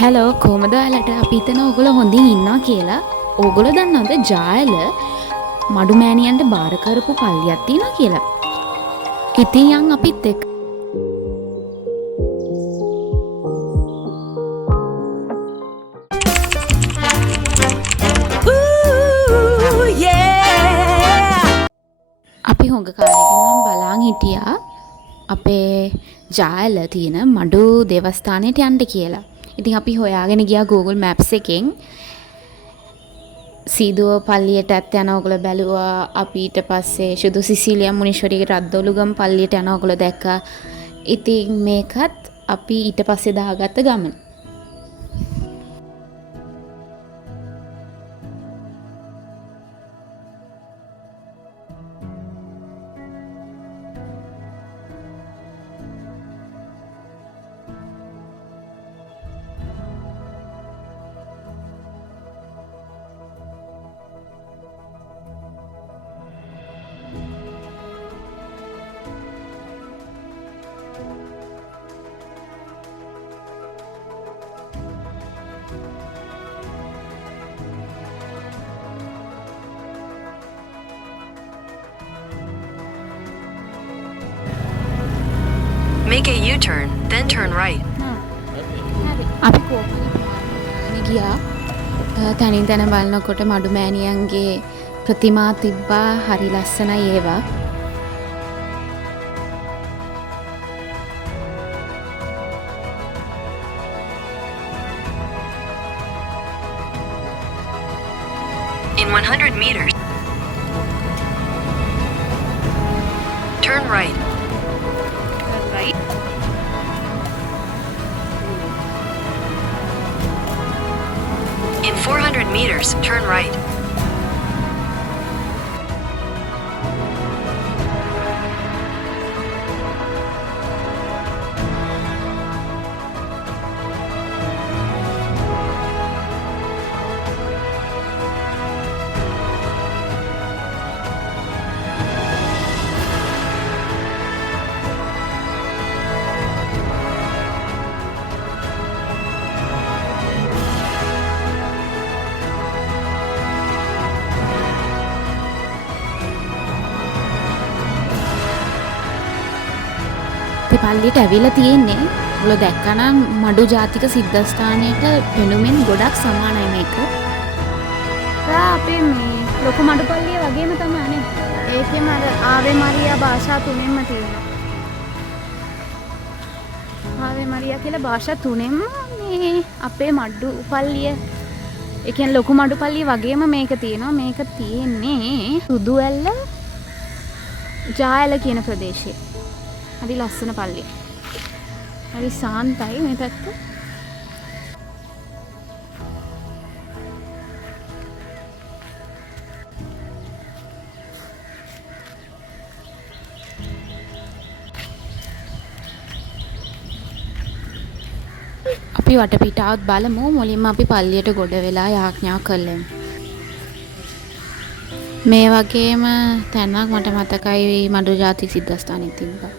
Hello කොහමද ඔයාලට අපි හිතනවා ඔයගොල්ලෝ හොඳින් ඉන්නවා කියලා. ඕගොල්ලෝ දන්නවද ජායල මඩු මෑණියන්ට බාර කරපු පල්ලියක් තියෙනවා කියලා. ඉතින් යන් අපිත් එක්ක. අපි හොඟ කාලෙකින් බලාන් හිටියා අපේ ජායල තියෙන මඩු දේවස්ථානයට යන්න කියලා. ඉතින් අපි හොයාගෙන ගියා Google Maps එකෙන්. සීදුව පල්ලියටත් යන ඔයගොල්ලෝ බැලුවා. අපි ඊට පස්සේ සුදු සිසිලියා මුනිශ්වරීගේ රද්දොළුගම පල්ලියට යන ඔයගොල්ලෝ දැක්කා. ඉතින් මේකත් අපි ඊට පස්සේ දාගත්ත ගමන. Make a U-turn, then turn right. අපි කොහොමද ගියා. තනින් තන බලනකොට මඩු මෑණියන්ගේ ප්‍රතිමා තිබ්බා. හරි ලස්සනයි ඒවා. In 100 meters, turn right. In 400 meters, turn right. පල්ලියට ඇවිල්ලා තියෙන්නේ. ඔයගොල්ලෝ දැක්කනම් මඩු ජාතික සිද්ධාස්ථානයට පෙනුමෙන් ගොඩක් සමානයි මේක. අපේ මේ ලොකු මඩු පල්ලිය වගේම තමයි නේ. ඒකෙම අර ආවේ මරියා භාෂා තුනෙන්ම තියෙනවා. ආවේ මරියා කියලා භාෂා තුනෙන්ම මේ අපේ මඩු පල්ලිය. ඒ කියන්නේ ලොකු මඩු පල්ලිය වගේම මේක තියෙනවා. මේක තියෙන්නේ සුදුඇල්ල ජායල කියන ප්‍රදේශයේ. හරි ලස්සන පල්ලිය. හරි සාන්තයි මේ පැත්ත. අපි වටපිටාවත් බලමු. මුලින්ම අපි පල්ලියට ගොඩ වෙලා යාඥා කළෙමු. මේ වගේම තැනක් මට මතකයි මඩු ජාතික සිද්ධාස්ථානෙ තිබ්බා.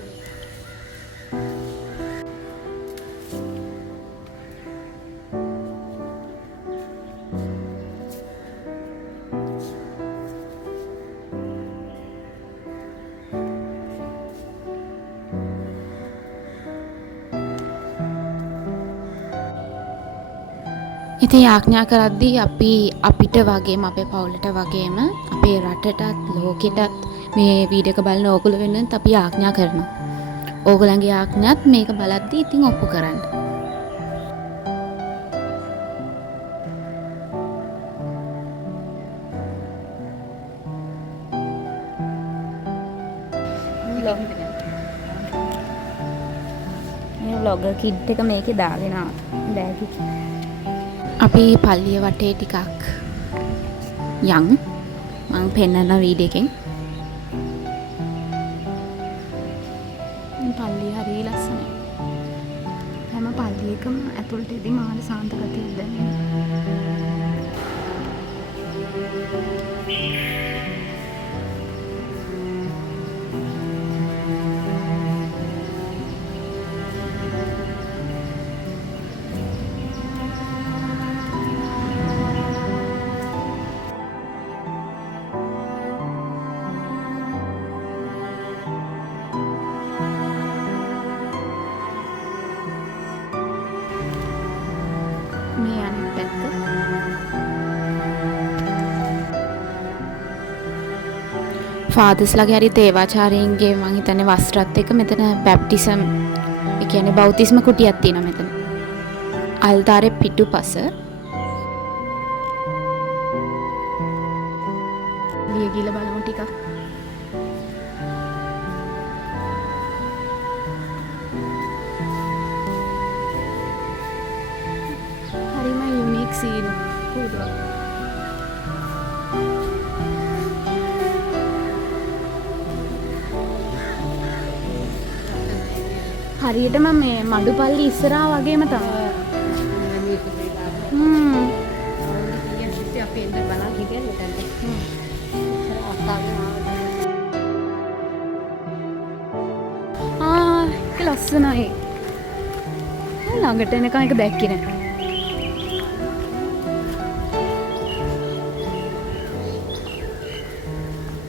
ඉතින් යාඥා කරද්දී අපි අපිට වගේම අපේ පවුලට වගේම අපේ රටටත් ලෝකෙටත් මේ වීඩියෝ එක බලන ඕගොල්ලෝ වෙනුවෙන් අපි යාඥා කරනවා. ඕගොල්ලන්ගේ යාඥාත් මේක බලද්දී ඉතින් ඔප්පු කරන්න. මේ vlogger kit එක මේකේ දාගෙන ආවා. බෑග් එකේ. අපි පල්ලිය වටේ ටිකක් යන් මං පෙන්නන වීඩියෝ එකෙන්. මේ පල්ලිය හරි ලස්සනයි. හැම පල්ලියකම ඇතුළතදී මාන සාන්ත ගතියක් දැනෙනවා. මේ අනිත් පැත්ත. ෆාදර්ස්ලාගේ හරි තේවාචාර්යන්ගේ මං හිතන්නේ වස්ත්‍රත් එක්ක මෙතන බැප්ටිසම් ඒ කියන්නේ බෞතිස්ම කුටියක් තියෙනවා මෙතන. අල්තාරේ පිටුපස ලිය ගිහලා බලමු ටිකක්. හරිම යුනික් සීන් කූඩුවක්. හරියටම මේ මඩුපල්ලි ඉස්සරහා වගේම තමයි. ඒක ලස්සනයි. ළඟට එනකන් එක දැක්කේ නෑ.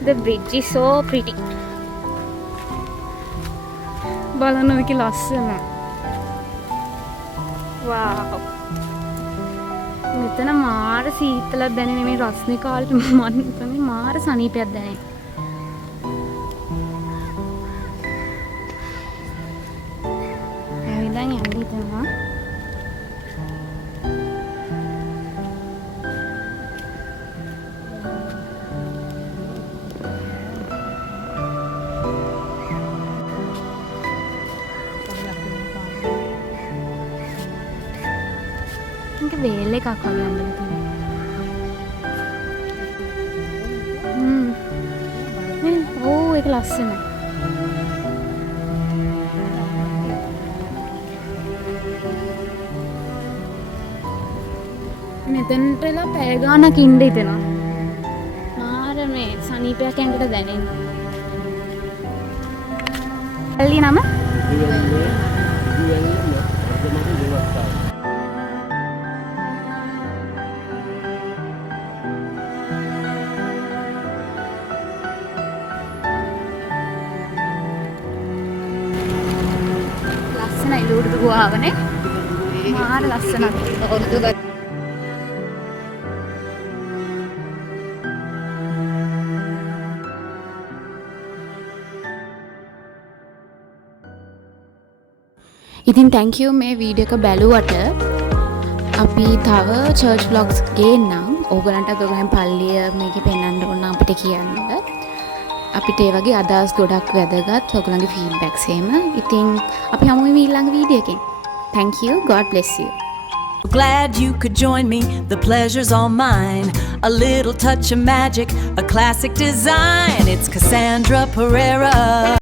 The bridge is so pretty. බලන්න මේක ලස්සන. wow. මෙතන මාර සීතලක් දැනෙන මේ රස්නේ කාලේ මම හිතන්නේ මාර සනීපයක් දැනෙන. ඇවිල්ලා යන්න හිතනවා. මේක වේල් එකක් වගේ අඳලා තියෙනවා. ඕ ඒක ලස්සනයි. මෙතනටලා පැය ගානක් ඉන්න හිතෙනවා. මාර මේ සනීපයක් ඇඟට දැනෙනවා. ඇල්ලි නම? ලස්සනයි ලෝඩු ගුවාවනේ. මාර ලස්සනයි. ඉතින් thank you මේ වීඩියෝ එක බැලුවට. අපි තව church vlogs ගේන්නම්. ඕගලන්ට ඔයගලන් පල්ලිය මේකේ පෙන්වන්න ඕන අපිට කියන්න. අපිට ඒ වගේ අදහස් ගොඩක් වැදගත් ඔයගලන්ගේ feedbacks එහෙම. ඉතින් අපි හමු වෙමු ඊළඟ වීඩියෝ එකෙන්. Thank you. God bless you. Glad you could join me, the pleasure's all mine. A little touch of magic, a classic design. It's Cassandra Pereira.